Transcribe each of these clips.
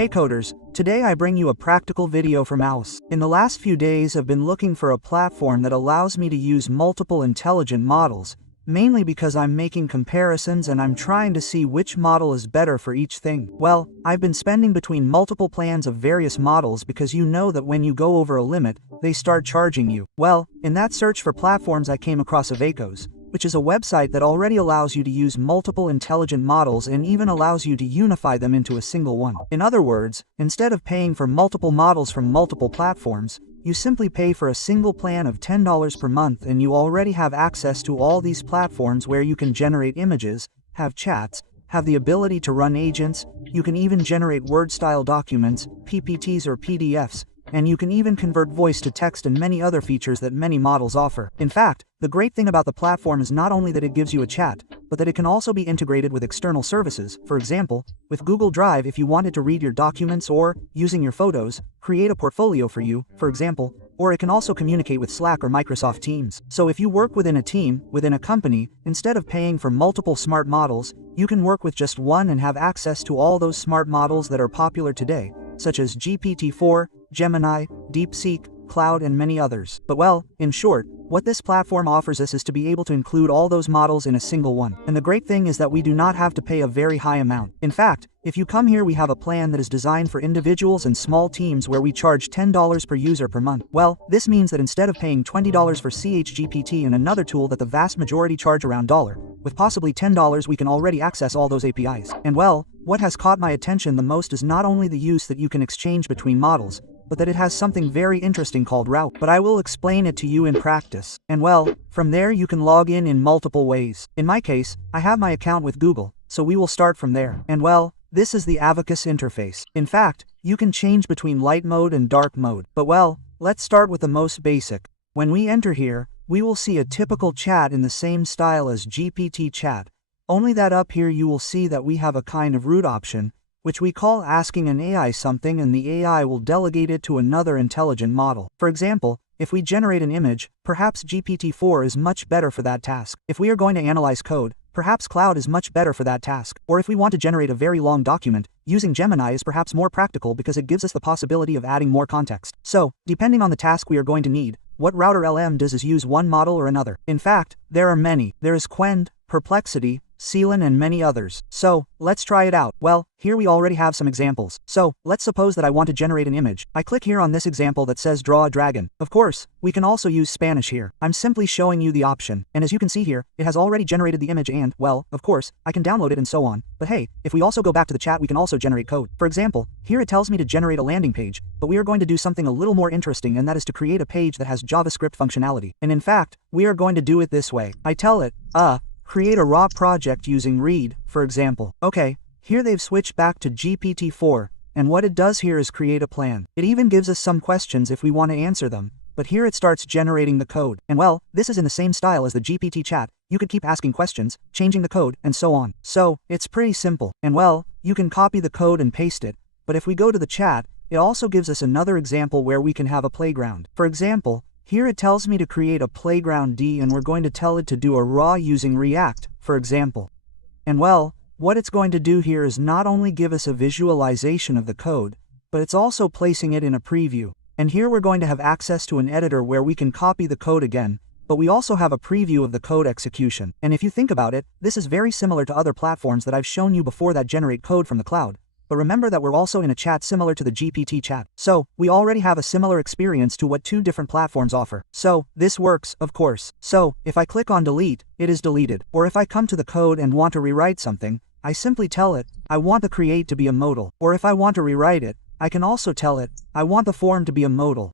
Hey coders, today I bring you a practical video from Alice. In the last few days I've been looking for a platform that allows me to use multiple intelligent models, mainly because I'm making comparisons and I'm trying to see which model is better for each thing. Well, I've been spending between multiple plans of various models because you know that when you go over a limit, they start charging you. Well, in that search for platforms I came across Abacus, which is a website that already allows you to use multiple intelligent models and even allows you to unify them into a single one. In other words, instead of paying for multiple models from multiple platforms, you simply pay for a single plan of $10 per month and you already have access to all these platforms where you can generate images, have chats, have the ability to run agents, you can even generate Word-style documents, PPTs or PDFs, and you can even convert voice to text and many other features that many models offer. In fact, the great thing about the platform is not only that it gives you a chat, but that it can also be integrated with external services. For example, with Google Drive if you wanted to read your documents or, using your photos, create a portfolio for you, for example, or it can also communicate with Slack or Microsoft Teams. So if you work within a team, within a company, instead of paying for multiple smart models, you can work with just one and have access to all those smart models that are popular today, such as GPT-4, Gemini, DeepSeek, Cloud and many others. But well, in short, what this platform offers us is to be able to include all those models in a single one. And the great thing is that we do not have to pay a very high amount. In fact, if you come here we have a plan that is designed for individuals and small teams where we charge $10 per user per month. Well, this means that instead of paying $20 for ChatGPT and another tool that the vast majority charge around $1, with possibly $10 we can already access all those APIs. And well, what has caught my attention the most is not only the use that you can exchange between models, but that it has something very interesting called route. But I will explain it to you in practice. And well, from there you can log in multiple ways. In my case, I have my account with Google, so we will start from there. And well, this is the Abacus interface. In fact, you can change between light mode and dark mode. But well, let's start with the most basic. When we enter here, we will see a typical chat in the same style as GPT chat, only that up here you will see that we have a kind of root option, which we call asking an AI something and the AI will delegate it to another intelligent model. For example, if we generate an image, perhaps GPT-4 is much better for that task. If we are going to analyze code, perhaps Cloud is much better for that task. Or if we want to generate a very long document, using Gemini is perhaps more practical because it gives us the possibility of adding more context. So, depending on the task we are going to need, what router LM does is use one model or another. In fact, there are many. There is Quién, Perplexity, Ceilen and many others. So, let's try it out. Well, here we already have some examples. So, let's suppose that I want to generate an image. I click here on this example that says draw a dragon. Of course, we can also use Spanish here. I'm simply showing you the option. And as you can see here, it has already generated the image and, well, of course, I can download it and so on. But hey, if we also go back to the chat we can also generate code. For example, here it tells me to generate a landing page, but we are going to do something a little more interesting and that is to create a page that has JavaScript functionality. And in fact, we are going to do it this way. I tell it, create a raw project using read, for example. Okay, here they've switched back to GPT-4, and what it does here is create a plan. It even gives us some questions if we want to answer them, but here it starts generating the code. And well, this is in the same style as the GPT chat. You could keep asking questions, changing the code, and so on. So, it's pretty simple. And well, you can copy the code and paste it, but if we go to the chat, it also gives us another example where we can have a playground. For example, here it tells me to create a playground D and we're going to tell it to do a raw using React, for example. And well, what it's going to do here is not only give us a visualization of the code, but it's also placing it in a preview. And here we're going to have access to an editor where we can copy the code again, but we also have a preview of the code execution. And if you think about it, this is very similar to other platforms that I've shown you before that generate code from the cloud. But remember that we're also in a chat similar to the GPT chat. So, we already have a similar experience to what two different platforms offer. So, this works, of course. So, if I click on delete, it is deleted. Or if I come to the code and want to rewrite something, I simply tell it, I want the create to be a modal. Or if I want to rewrite it, I can also tell it, I want the form to be a modal.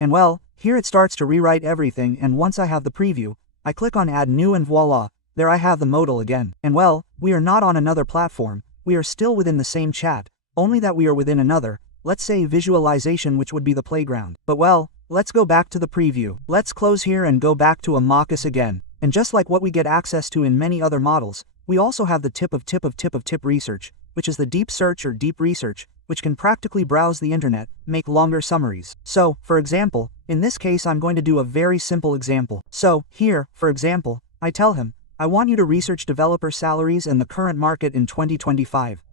And well, here it starts to rewrite everything and once I have the preview, I click on add new and voila, there I have the modal again. And well, we are not on another platform. We are still within the same chat, only that we are within another, let's say visualization which would be the playground. But well, let's go back to the preview. Let's close here and go back to Abacus again. And just like what we get access to in many other models, we also have the tip of research, which is the deep search or deep research, which can practically browse the internet, make longer summaries. So, for example, in this case I'm going to do a very simple example. So, here, for example, I tell him, I want you to research developer salaries and the current market in 2025.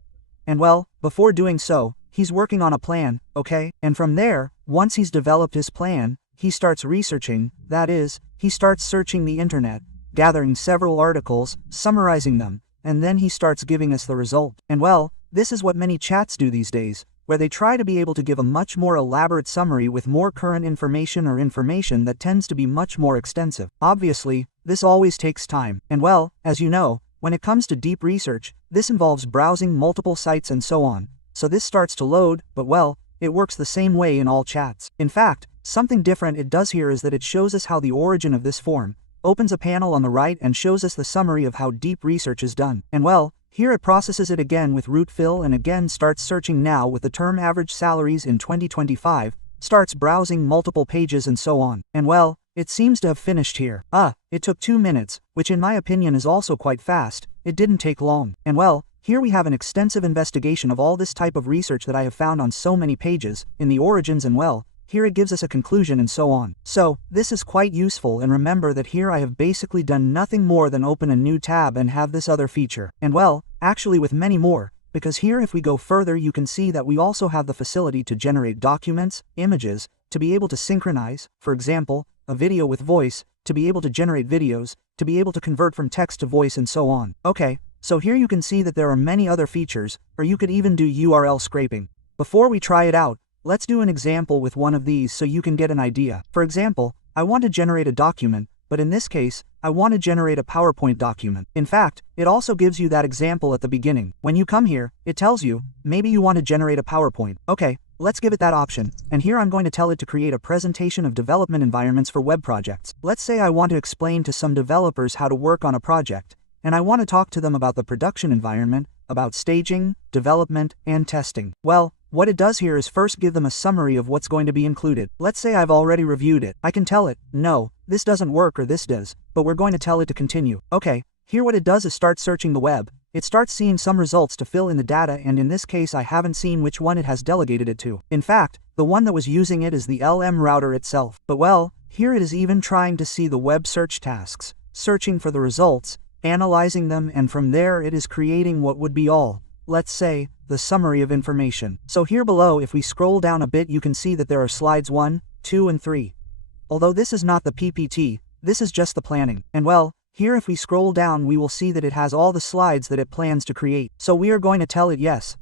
And well, before doing so, he's working on a plan, okay? And from there, once he's developed his plan, he starts researching, that is, he starts searching the internet, gathering several articles, summarizing them, and then he starts giving us the result. And well, this is what many chats do these days, where they try to be able to give a much more elaborate summary with more current information or information that tends to be much more extensive. Obviously, this always takes time. And well, as you know, when it comes to deep research, this involves browsing multiple sites and so on. So this starts to load, but well, it works the same way in all chats. In fact, something different it does here is that it shows us how the origin of this form, opens a panel on the right and shows us the summary of how deep research is done. And well, here it processes it again with root fill and again starts searching now with the term average salaries in 2025, starts browsing multiple pages and so on. And well, it seems to have finished here. It took 2 minutes, which in my opinion is also quite fast. It didn't take long. And well, here we have an extensive investigation of all this type of research that I have found on so many pages, in the origins, and well, here it gives us a conclusion and so on. So, this is quite useful, and remember that here I have basically done nothing more than open a new tab and have this other feature. And well, actually with many more, because here if we go further you can see that we also have the facility to generate documents, images, to be able to synchronize, for example, a video with voice, to be able to generate videos, to be able to convert from text to voice and so on. Okay, so here you can see that there are many other features, or you could even do URL scraping. Before we try it out, let's do an example with one of these so you can get an idea. For example, I want to generate a document, but in this case, I want to generate a PowerPoint document. In fact, it also gives you that example at the beginning. When you come here, it tells you, maybe you want to generate a PowerPoint. Okay, let's give it that option, and here I'm going to tell it to create a presentation of development environments for web projects. Let's say I want to explain to some developers how to work on a project, and I want to talk to them about the production environment, about staging, development, and testing. Well, what it does here is first give them a summary of what's going to be included. Let's say I've already reviewed it. I can tell it, no, this doesn't work or this does, but we're going to tell it to continue. Okay, here what it does is start searching the web. It starts seeing some results to fill in the data, and in this case I haven't seen which one it has delegated it to. In fact, the one that was using it is the LM router itself. But well, here it is even trying to see the web search tasks, searching for the results, analyzing them, and from there it is creating what would be all, let's say, the summary of information. So here below if we scroll down a bit you can see that there are slides 1, 2 and 3. Although this is not the PPT, this is just the planning. And well, here if we scroll down we will see that it has all the slides that it plans to create. So we are going to tell it yes,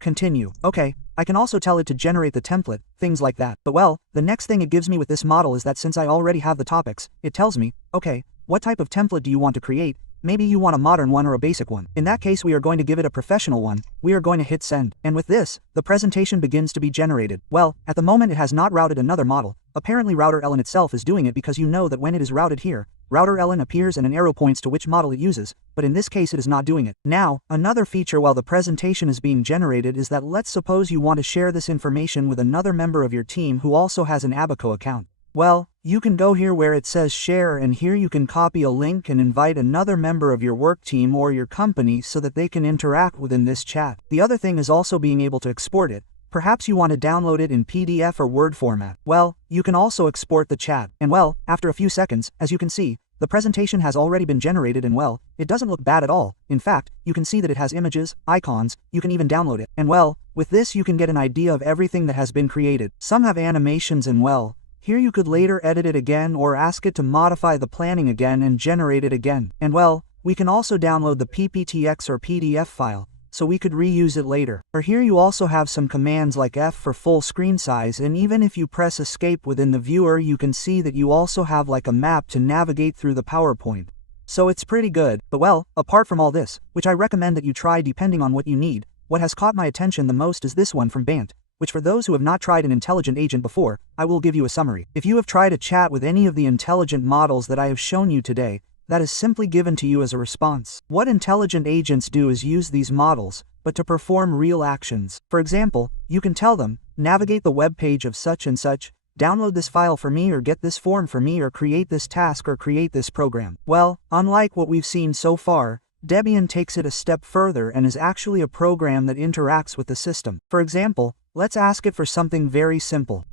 continue. Okay, I can also tell it to generate the template, things like that. But well, the next thing it gives me with this model is that since I already have the topics, it tells me, okay, what type of template do you want to create? Maybe you want a modern one or a basic one. In that case we are going to give it a professional one. We are going to hit send. And with this, the presentation begins to be generated. Well, at the moment it has not routed another model. Apparently router ln itself is doing it because you know that when it is routed here, router ln appears and an arrow points to which model it uses, but in this case it is not doing it. Now, another feature while the presentation is being generated is that let's suppose you want to share this information with another member of your team who also has an Abacus account. Well, you can go here where it says share, and here you can copy a link and invite another member of your work team or your company so that they can interact within this chat. The other thing is also being able to export it. Perhaps you want to download it in PDF or Word format. Well, you can also export the chat. And well, after a few seconds, as you can see, the presentation has already been generated, and well, it doesn't look bad at all. In fact, you can see that it has images, icons, you can even download it. And well, with this you can get an idea of everything that has been created. Some have animations, and well, here you could later edit it again or ask it to modify the planning again and generate it again. And well, we can also download the PPTX or PDF file, so we could reuse it later. Or here you also have some commands like F for full screen size, and even if you press escape within the viewer you can see that you also have like a map to navigate through the PowerPoint. So it's pretty good. But well, apart from all this, which I recommend that you try depending on what you need, what has caught my attention the most is this one from Bant, which for those who have not tried an intelligent agent before, I will give you a summary. If you have tried a chat with any of the intelligent models that I have shown you today, that is simply given to you as a response. What intelligent agents do is use these models, but to perform real actions. For example, you can tell them, navigate the web page of such and such, download this file for me, or get this form for me, or create this task, or create this program. Well, unlike what we've seen so far, Debian takes it a step further and is actually a program that interacts with the system. For example, let's ask it for something very simple.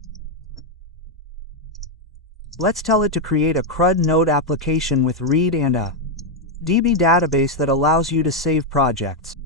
Let's tell it to create a CRUD node application with read and a DB database that allows you to save projects.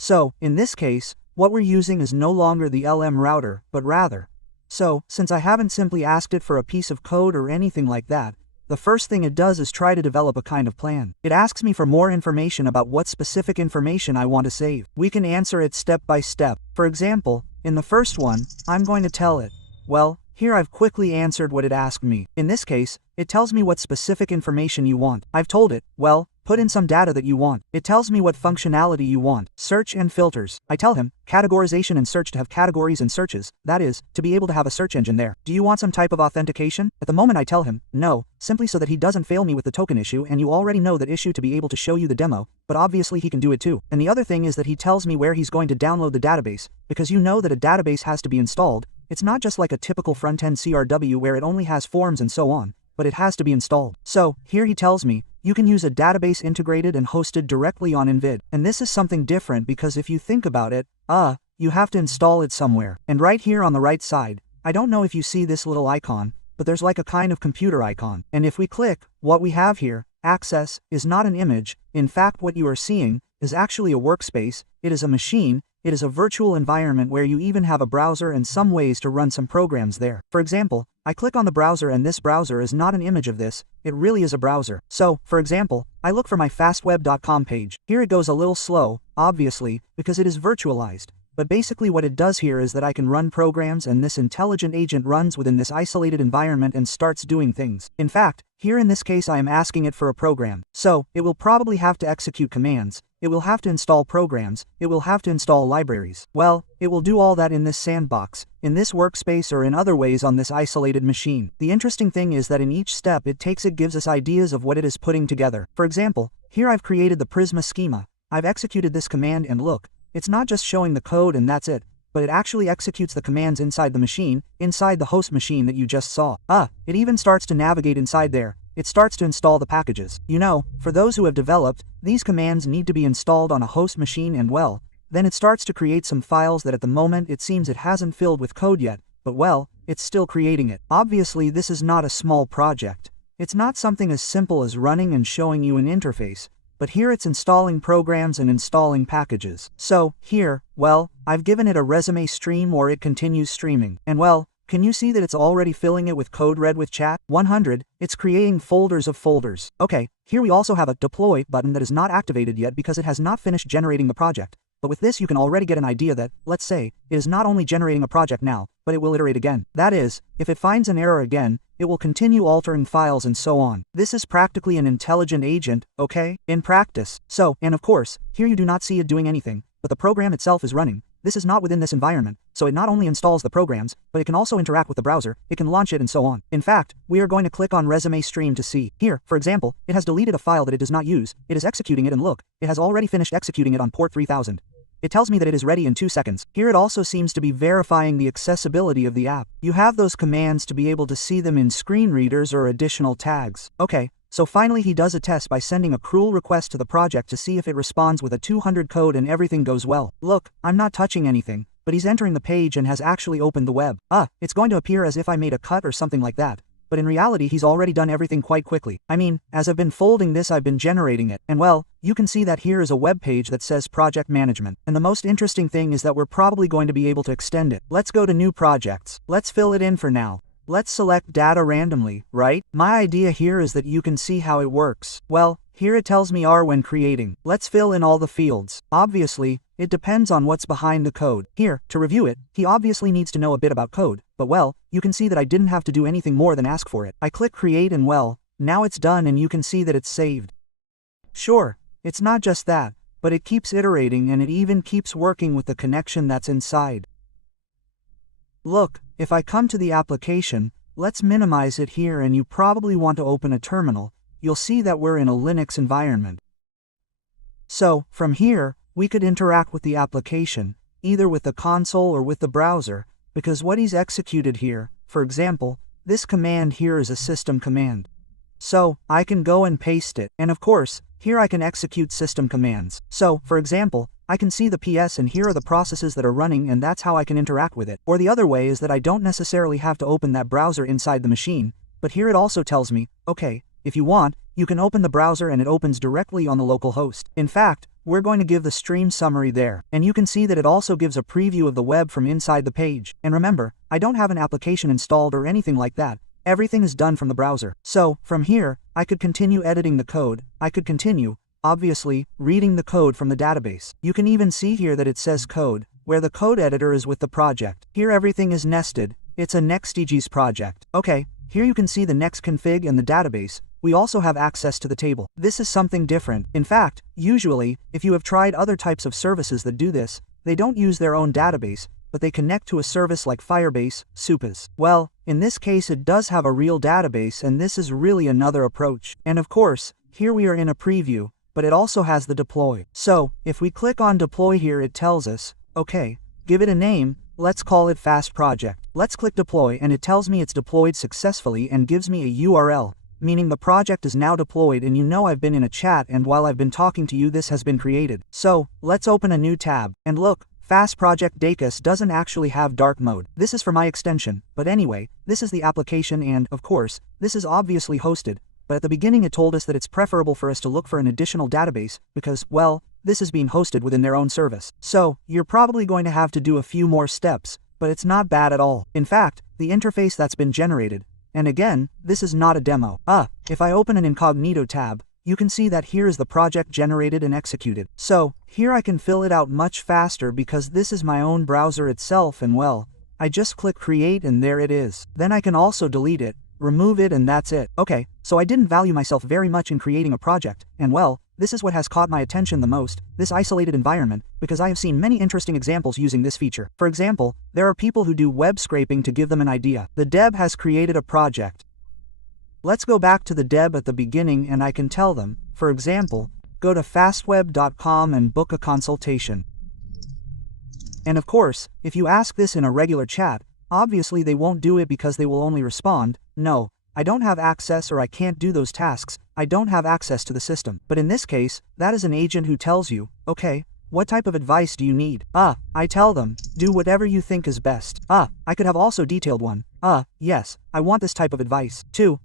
So, in this case, what we're using is no longer the LM router, but rather. So, since I haven't simply asked it for a piece of code or anything like that, the first thing it does is try to develop a kind of plan. It asks me for more information about what specific information I want to save. We can answer it step by step. For example, in the first one, I'm going to tell it, well, here I've quickly answered what it asked me. In this case, it tells me what specific information you want. I've told it, well, put in some data that you want. It tells me what functionality you want. Search and filters. I tell him, categorization and search to have categories and searches, that is, to be able to have a search engine there. Do you want some type of authentication? At the moment I tell him, no, simply so that he doesn't fail me with the token issue, and you already know that issue to be able to show you the demo, but obviously he can do it too. And the other thing is that he tells me where he's going to download the database, because you know that a database has to be installed. It's not just like a typical front-end CRW where it only has forms and so on, but it has to be installed. So, here he tells me, you can use a database integrated and hosted directly on Invid. And this is something different because if you think about it, you have to install it somewhere. And right here on the right side, I don't know if you see this little icon, but there's like a kind of computer icon. And if we click, what we have here, access, is not an image. In fact, what you are seeing is actually a workspace. It is a machine. It is a virtual environment where you even have a browser and some ways to run some programs there. For example, I click on the browser and this browser is not an image of this, it really is a browser. So, for example, I look for my fastweb.com page. Here it goes a little slow, obviously, because it is virtualized. But basically what it does here is that I can run programs and this intelligent agent runs within this isolated environment and starts doing things. In fact, here in this case I am asking it for a program. So, it will probably have to execute commands, it will have to install programs, it will have to install libraries. Well, it will do all that in this sandbox, in this workspace or in other ways on this isolated machine. The interesting thing is that in each step it gives us ideas of what it is putting together. For example, here I've created the Prisma schema. I've executed this command and look, it's not just showing the code and that's it, but it actually executes the commands inside the machine, inside the host machine that you just saw. It even starts to navigate inside there. It starts to install the packages. You know, for those who have developed, these commands need to be installed on a host machine and well, then it starts to create some files that at the moment it seems it hasn't filled with code yet, but well, it's still creating it. Obviously this is not a small project. It's not something as simple as running and showing you an interface. But here it's installing programs and installing packages. So, here, well, I've given it a resume stream or it continues streaming. And well, can you see that it's already filling it with code read with chat? 100, it's creating folders of folders. Okay, here we also have a deploy button that is not activated yet because it has not finished generating the project. But with this you can already get an idea that, let's say, it is not only generating a project now, but it will iterate again. That is, if it finds an error again, it will continue altering files and so on. This is practically an intelligent agent, okay? In practice. So, and of course, here you do not see it doing anything, but the program itself is running. This is not within this environment, so it not only installs the programs, but it can also interact with the browser, it can launch it and so on. In fact, we are going to click on resume stream to see. Here, for example, it has deleted a file that it does not use, it is executing it and look, it has already finished executing it on port 3000. It tells me that it is ready in 2 seconds. Here it also seems to be verifying the accessibility of the app. You have those commands to be able to see them in screen readers or additional tags. Okay, so finally he does a test by sending a cruel request to the project to see if it responds with a 200 code and everything goes well. Look, I'm not touching anything, but he's entering the page and has actually opened the web. It's going to appear as if I made a cut or something like that. But in reality he's already done everything quite quickly. I mean, as I've been folding this I've been generating it. And well, you can see that here is a web page that says project management. And the most interesting thing is that we're probably going to be able to extend it. Let's go to new projects. Let's fill it in for now. Let's select data randomly, right? My idea here is that you can see how it works. Well, here it tells me R when creating. Let's fill in all the fields. Obviously, it depends on what's behind the code. Here, to review it, he obviously needs to know a bit about code, but well, you can see that I didn't have to do anything more than ask for it. I click create and well, now it's done and you can see that it's saved. Sure, it's not just that, but it keeps iterating and it even keeps working with the connection that's inside. Look, if I come to the application, let's minimize it here and you probably want to open a terminal, you'll see that we're in a Linux environment. So, from here, we could interact with the application, either with the console or with the browser, because what he's executed here, for example, this command here is a system command. So, I can go and paste it, and of course, here I can execute system commands. So, for example, I can see the PS and here are the processes that are running and that's how I can interact with it. Or the other way is that I don't necessarily have to open that browser inside the machine, but here it also tells me, okay, if you want, you can open the browser and it opens directly on the local host. In fact, we're going to give the stream summary there. And you can see that it also gives a preview of the web from inside the page. And remember, I don't have an application installed or anything like that. Everything is done from the browser. So, from here, I could continue editing the code. I could continue, obviously, reading the code from the database. You can even see here that it says code, where the code editor is with the project. Here everything is nested. It's a Next.js project. Okay, here you can see the Next config and the database. We also have access to the table. This is something different. In fact, usually, if you have tried other types of services that do this, they don't use their own database, but they connect to a service like Firebase, Supas. Well, in this case it does have a real database, and this is really another approach. And of course, here we are in a preview, but it also has the deploy. So, if we click on deploy here, it tells us, okay, give it a name, let's call it Fast Project. Let's click deploy and it tells me it's deployed successfully and gives me a URL, meaning the project is now deployed, and you know I've been in a chat, and while I've been talking to you this has been created. So, let's open a new tab, and look, Fast Project Dacus doesn't actually have dark mode. This is for my extension, but anyway, this is the application, and, of course, this is obviously hosted, but at the beginning it told us that it's preferable for us to look for an additional database, because, well, this is being hosted within their own service. So, you're probably going to have to do a few more steps, but it's not bad at all. In fact, the interface that's been generated, and again, this is not a demo. If I open an incognito tab, you can see that here is the project generated and executed. So, here I can fill it out much faster because this is my own browser itself, and well, I just click create and there it is. Then I can also delete it, remove it, and that's it. Okay, so I didn't value myself very much in creating a project, and well, this is what has caught my attention the most, this isolated environment, because I have seen many interesting examples using this feature. For example, there are people who do web scraping to give them an idea. The Deb has created a project. Let's go back to the Deb at the beginning and I can tell them, for example, go to fastweb.com and book a consultation. And of course, if you ask this in a regular chat, obviously they won't do it because they will only respond, no, I don't have access, or I can't do those tasks, I don't have access to the system. But in this case, that is an agent who tells you, okay, what type of advice do you need? I tell them, do whatever you think is best. I could have also detailed one. Yes, I want this type of advice. 2,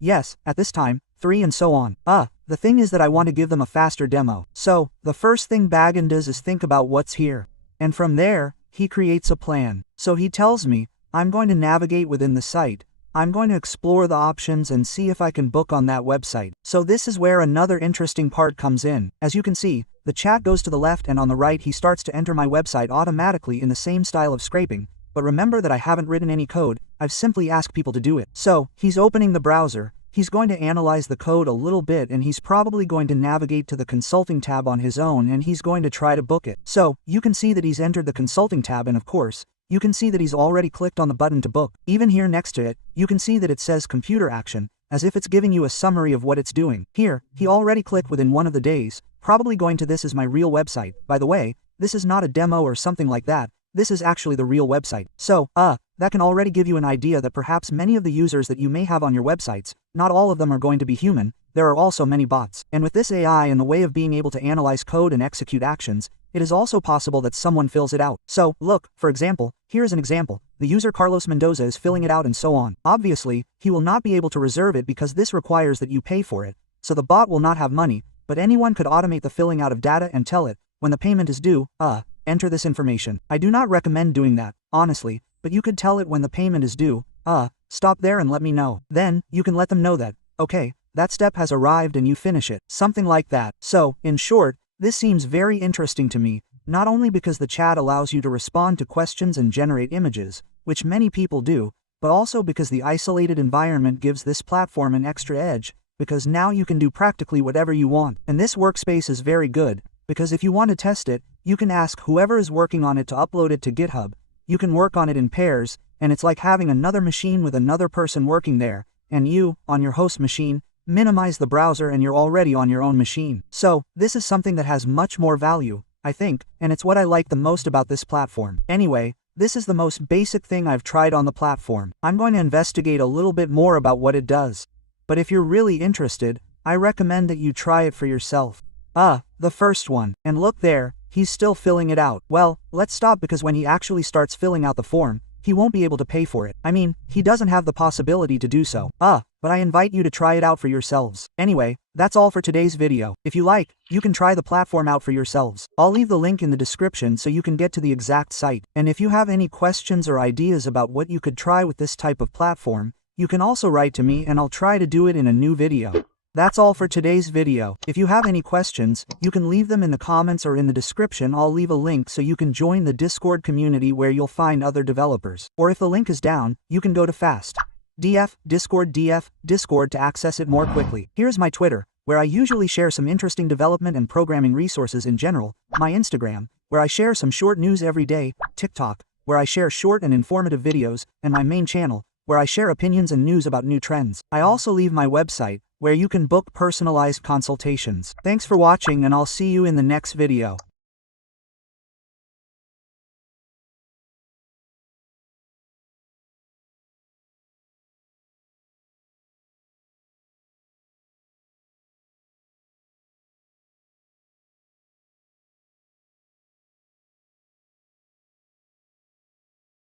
yes, at this time. 3, and so on. The thing is that I want to give them a faster demo. So, the first thing Bagan does is think about what's here. And from there, he creates a plan. So he tells me, I'm going to navigate within the site. I'm going to explore the options and see if I can book on that website. So this is where another interesting part comes in. As you can see, the chat goes to the left, and on the right he starts to enter my website automatically in the same style of scraping. But remember that I haven't written any code, I've simply asked people to do it. So, he's opening the browser, he's going to analyze the code a little bit, and he's probably going to navigate to the consulting tab on his own, and he's going to try to book it. So, you can see that he's entered the consulting tab, and of course, you can see that he's already clicked on the button to book. Even here next to it, you can see that it says computer action, as if it's giving you a summary of what it's doing. Here, he already clicked within one of the days, probably going to this is my real website. By the way, this is not a demo or something like that, this is actually the real website. So, that can already give you an idea that perhaps many of the users that you may have on your websites, not all of them are going to be human, there are also many bots. And with this AI and the way of being able to analyze code and execute actions, it is also possible that someone fills it out. So, look, for example, here is an example. The user Carlos Mendoza is filling it out and so on. Obviously, he will not be able to reserve it because this requires that you pay for it. So the bot will not have money, but anyone could automate the filling out of data and tell it, when the payment is due, enter this information. I do not recommend doing that, honestly, but you could tell it when the payment is due, stop there and let me know. Then, you can let them know that, okay, that step has arrived and you finish it. Something like that. So, in short, this seems very interesting to me, not only because the chat allows you to respond to questions and generate images, which many people do, but also because the isolated environment gives this platform an extra edge, because now you can do practically whatever you want. And this workspace is very good, because if you want to test it, you can ask whoever is working on it to upload it to GitHub. You can work on it in pairs, and it's like having another machine with another person working there, and you, on your host machine, minimize the browser and you're already on your own machine. So, this is something that has much more value, I think, and it's what I like the most about this platform. Anyway, this is the most basic thing I've tried on the platform. I'm going to investigate a little bit more about what it does. But if you're really interested, I recommend that you try it for yourself. The first one. And look there, he's still filling it out. Well, let's stop because when he actually starts filling out the form, he won't be able to pay for it. I mean, he doesn't have the possibility to do so. but I invite you to try it out for yourselves. Anyway, that's all for today's video. If you like, you can try the platform out for yourselves. I'll leave the link in the description so you can get to the exact site. And if you have any questions or ideas about what you could try with this type of platform, you can also write to me and I'll try to do it in a new video. That's all for today's video. If you have any questions, you can leave them in the comments or in the description. I'll leave a link so you can join the Discord community where you'll find other developers. Or if the link is down, you can go to Discord to access it more quickly. Here's my Twitter, where I usually share some interesting development and programming resources in general, my Instagram, where I share some short news every day, TikTok, where I share short and informative videos, and my main channel, where I share opinions and news about new trends. I also leave my website, where you can book personalized consultations. Thanks for watching and I'll see you in the next video.